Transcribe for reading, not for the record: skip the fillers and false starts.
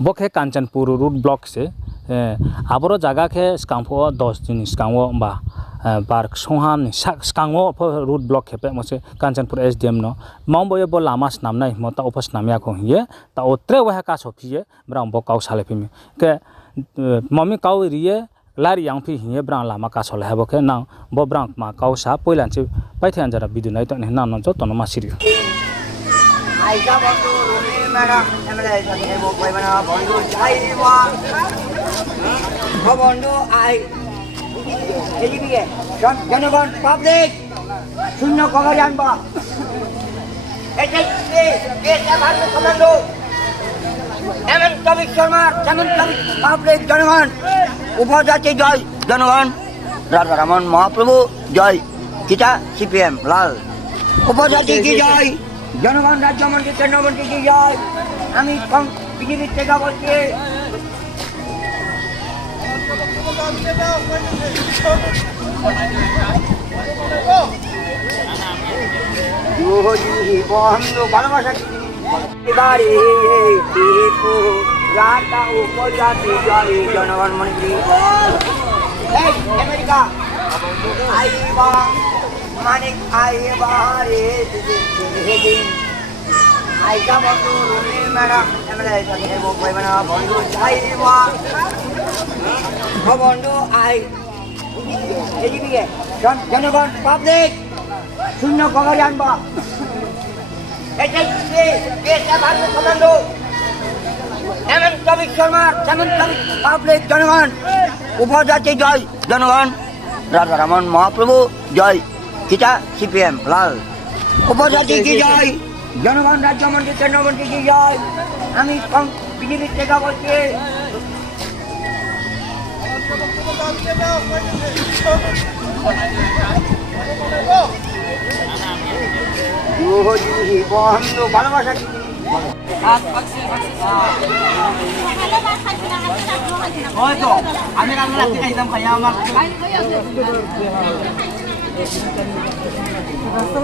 बखे Kanchanpur root block से आबरो जगह के स्कांफो 10 दिन स्कांगो बा पार्क सोहान स्कांगो रूट ब्लॉक खेपे मोसे कांचनपुर एसडीएम नो मांबो बो लामा स्नामनाय मता उपस नामया को हिए ता ओत्रे वहा का सोफिए ब्रां बो काउ साले फिमे के मम्मी काउ रिए लारि yang phi हिए ब्रां लामा का सोले हबो के ना बो ब्रां मा काउ सा पहिलानसे पाइथे जरा बिदुनाय त ना न ज तनो मासिरि आइका बंधु रोमी मैडम एमएलए साथे वो कोई बना बंधु जाइवा वो बंधु आई एजीबीए जनगण पब्लिक शून्य खबर जानबा HSP case Bharat commando MN कविक शर्मा एमएन कविक पब्लिक जनगण उपजाति जय जनगण राजा रामन महाप्रभु जय किता सीपीएम लाल उपजाति की जय जनगण राज्य मंत्री केंद्र मंत्री की जय আমি বিজেপির থেকে বলছি ভালোবাসা এবারে রাতা উপজাতি জয় জনগণ মন্ত্রী আমেরিকা আইবা মানিক আইবা রে आइका बंधु रोमी मैडम एमएलए साथे वो कोई बना बंधु जाइवा वो बंधु आई एजीबीए जनगण पब्लिक शून्य खबर जानबा HSP case Bharat commando MN कविक शर्मा एमएन कविक पब्लिक जनगण उपजाति जय जनगण राजा रामन महाप्रभु जय किता सीपीएम लाल उपजाति की जय जनगण राज्य मंत्री केंद्र मंत्री की जय আমি বিজেপির থেকে বলছি ভালোবাসা হয়তো আমি কালকে রাত্রে খাইতাম খাইয়া আমার রাস্তা